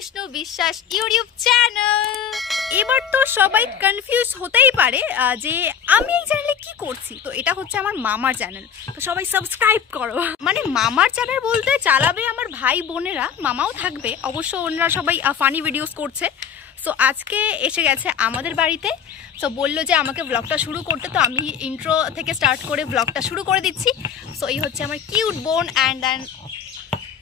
বিষ্ণু বিশ্বাস YouTube channel. এবার তো সবাই কনফিউজ হতেই পারে যে আমি এই চ্যানেলে কি করছি। তো এটা হচ্ছে আমার মামার চ্যানেল, তো সবাই সাবস্ক্রাইব করো। মানে মামার চ্যানেল বলতে চালাবে আমার ভাই বোনেরা, মামাও থাকবে অবশ্য, ওনারা সবাই ফানি ভিডিওস করছে। সো আজকে এসে গেছে আমাদের বাড়িতে, সো বললো যে আমাকে ব্লগটা শুরু করতে, তো আমি ইন্ট্রো থেকে স্টার্ট করে ব্লগটা শুরু করে দিচ্ছি। সো এই হচ্ছে আমার কিউট বোন and then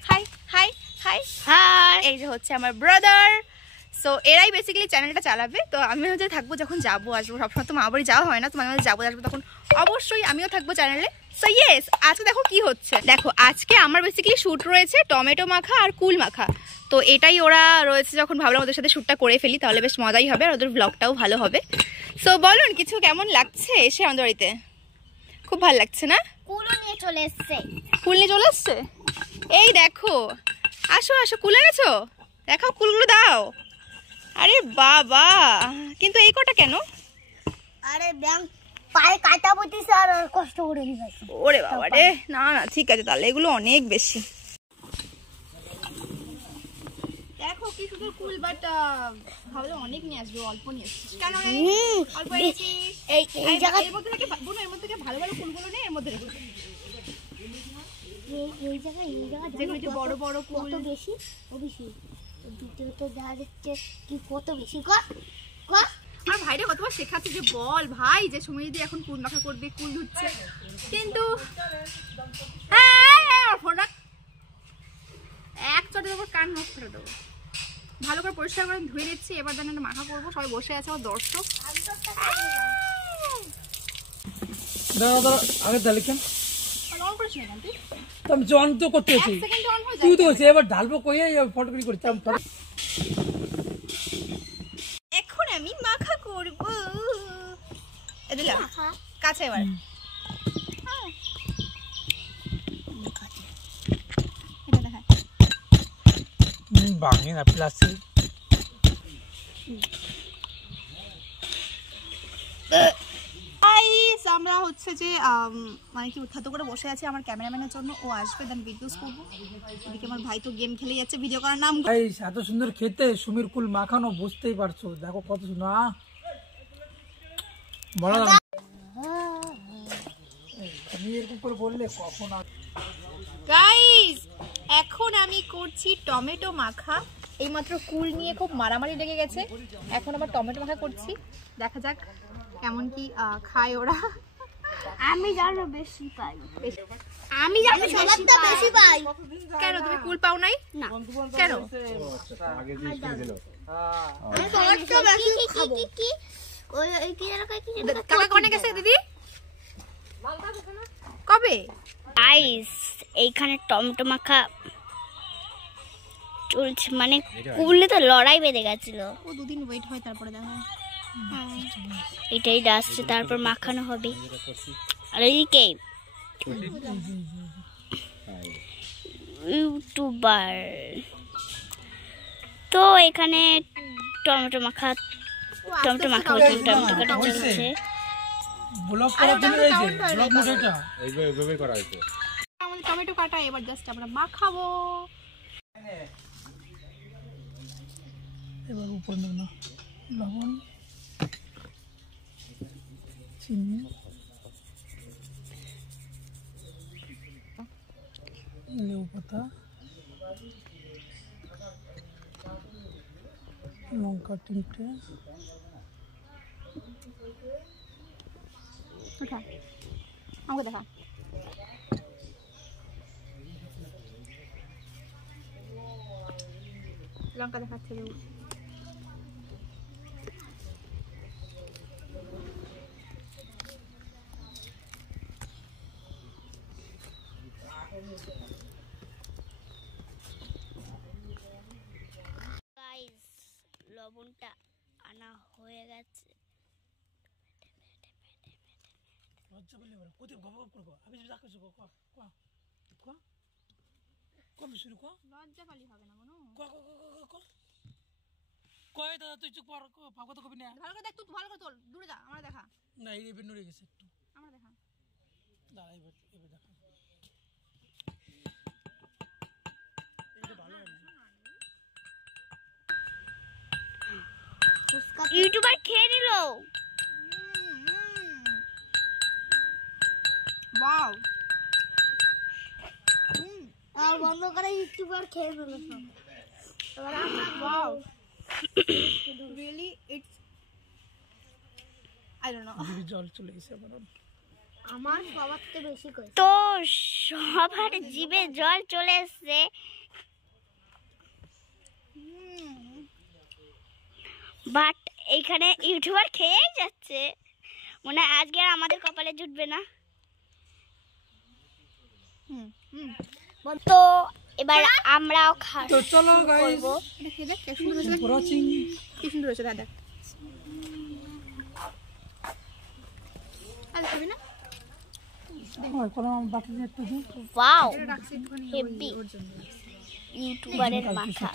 hi hi hi hi, এই যে হচ্ছে আমার ব্রাদার। সো এরাই বেসিক্যালি চ্যানেলটা চালাবে। তো আমি হচ্ছে থাকবো, যখন যাবো আসবো, সবসময় তো মা বাড়ি যাওয়া হয় না, তো মাঝে মাঝে যাবো আসবো, তখন অবশ্যই আমিও থাকবো চ্যানেলে। সো ইয়েস, আজকে দেখো কি হচ্ছে। দেখো আজকে আমার বেসিক্যালি শ্যুট রয়েছে টমেটো মাখা আর কুল মাখা। তো এটাই ওরা রয়েছে, যখন ভাবলাম ওদের সাথে শ্যুটটা করে ফেলি তাহলে বেশ মজাই হবে আর ওদের ব্লগটাও ভালো হবে। সো বলুন কিছু, কেমন লাগছে এসে আমাদের বাড়িতে? খুব ভালো লাগছে না? কুলও নিয়ে চলে এসছে। কুল নিয়ে চলে এসছে, এই দেখো। আসো আসো, কুল এনেছো, দেখাও কুলগুলো দাও। আরে বাবা, কিন্তু এই কটা কেন? আরে ব্যাং পায়ে কাটা পড়তেছে আর কষ্ট করে নিয়েছে। ওরে বাবা রে, না না ঠিক আছে, তাহলে এগুলো অনেক বেশি। দেখো কি সুন্দর কুল, বাট ভাবলে অনেক নিয়ে আসবে, অল্প নিয়ে আসছিস কেন রে? অল্প এনেছিস। এই জায়গা এর মধ্যে থেকে বোনো, এর মধ্যে থেকে ভালো ভালো কুলগুলো নেই, এর মধ্যে রেখে দে। এই জায়গা যেগুলো বড় বড় কুল, কত বেশি ও বেশি ভিডিও তো দেখা যাচ্ছে কি কত বেশি কর কর। আর ভাইরে কতবার শেখাচ্ছে যে বল ভাই, যে সময় যদি এখন কুল মাখা করবে, কুল ধুচ্ছে, কিন্তু এক চটের উপর কান নষ্ট করে দেবো। ভালো করে পরিষ্কার করে ধুয়ে নিচ্ছি, এবার যেন মাখা করবো। সবাই বসে আছে আমার দর্শক। আগে তাহলে কেন তুই আমি জন তো করতে আছি, তুই তো হচ্ছে এবার ঢালবো কইয়ে ফটো ক্লিক করছি। এখন আমি মাখা করব, দিলাম কাছে এবার। ভাঙে না প্লাস্টিক। আমরা হচ্ছে যে মানে কি উত্থাত করে বসে আছি আমার ক্যামেরাম্যানের জন্য, ও আসবে দেন ভিডিওস করবো। এদিকে আমার ভাই তো গেম খেলে যাচ্ছে, ভিডিও করার নাম। এত সুন্দর খেতে, সুমির কুল মাখানো, বুঝতেই পারছো। দেখো কত সুন্দর, বলো আমি এরকম করে বললে কখন। গাইস এখন আমি করছি টমেটো মাখা। এইমাত্র কুল নিয়ে খুব মারামারি লেগে গেছে, এখন আবার টমেটো মাখা করছি। দেখা যাক কেমন কি খায় ওরা। আমি জানো বেশি পাই, আমি জানো সবার তো বেশি পাই। কেন তুমি কুল পাও নাই? না কেন? আগে যে স্কিল দিল আমি সবার তো বেশি খাবো। কি ওই কি জানো কি কাকা কোনে গেছে দিদি? কবে? গাইস এইখানে টমেটো মাখা চলছে, মানে কুলে তো লড়াই বেঁধে গেছিল। ও দুদিন ওয়েট হয় তারপরে দেখা হয়। এটাই আসছে, তারপর মাখানো হবে। আর এইদিকে ইউটিউবার, তো এখানে টমেটো মাখা টমেটো কাটা চলছে। ব্লগ করার জন্য এই যে ব্লগ মোড এটা এইভাবে করা হয়েছে। আমাদের টমেটো কাটা, এবার জাস্ট আমরা মাখাবো। এবার উপর না লবণ, চিনি, লেবু পাতা, লঙ্কা তিনটে, আমাকে দেখা। লঙ্কা দেখাচ্ছে লেবু। গাইস লবণটা আনা হয়ে গেছে। লজ্জা করলে এবার কোথায় গপ গপ করবো, আমি যা কিছু কম শুরু লজ্জা পালি হবে না মনো। কয় দাদা তুই চুপ কর, পাবো তো কবি না। ভালো করে দেখ, তুই ভালো করে তোল, দূরে যা, আমরা দেখা। না এই এবার নড়ে গেছে একটু, আমরা দেখা। দাঁড়া এবার দেখা। এটা ভালো ইউটিউবার খেয়ে নিল। ওয়াও, বন্ধ করে ইউটিউবার খেয়ে নিল সব। Wow, really it's, I don't know. জল চলে এসে আমার। আমার সবার থেকে বেশি করে তো সবার জিভে জল চলে এসছে। বাট এইখানে ইউটিউবার খেয়েই যাচ্ছে, মনে হয় আজকে আর আমাদের কপালে জুটবে না। তো এবার আমরাও তো চলো গাইস, দেখ কি সুন্দর হয়েছে, ওয়াচিং। কি সুন্দর হয়েছে দাদা। আর খাবি না? হয় কোন বাকি একটু দিন। ওয়াও রাখছি একটুখানি হেভি ওর জন্য। ইউটিউবারের মাথা।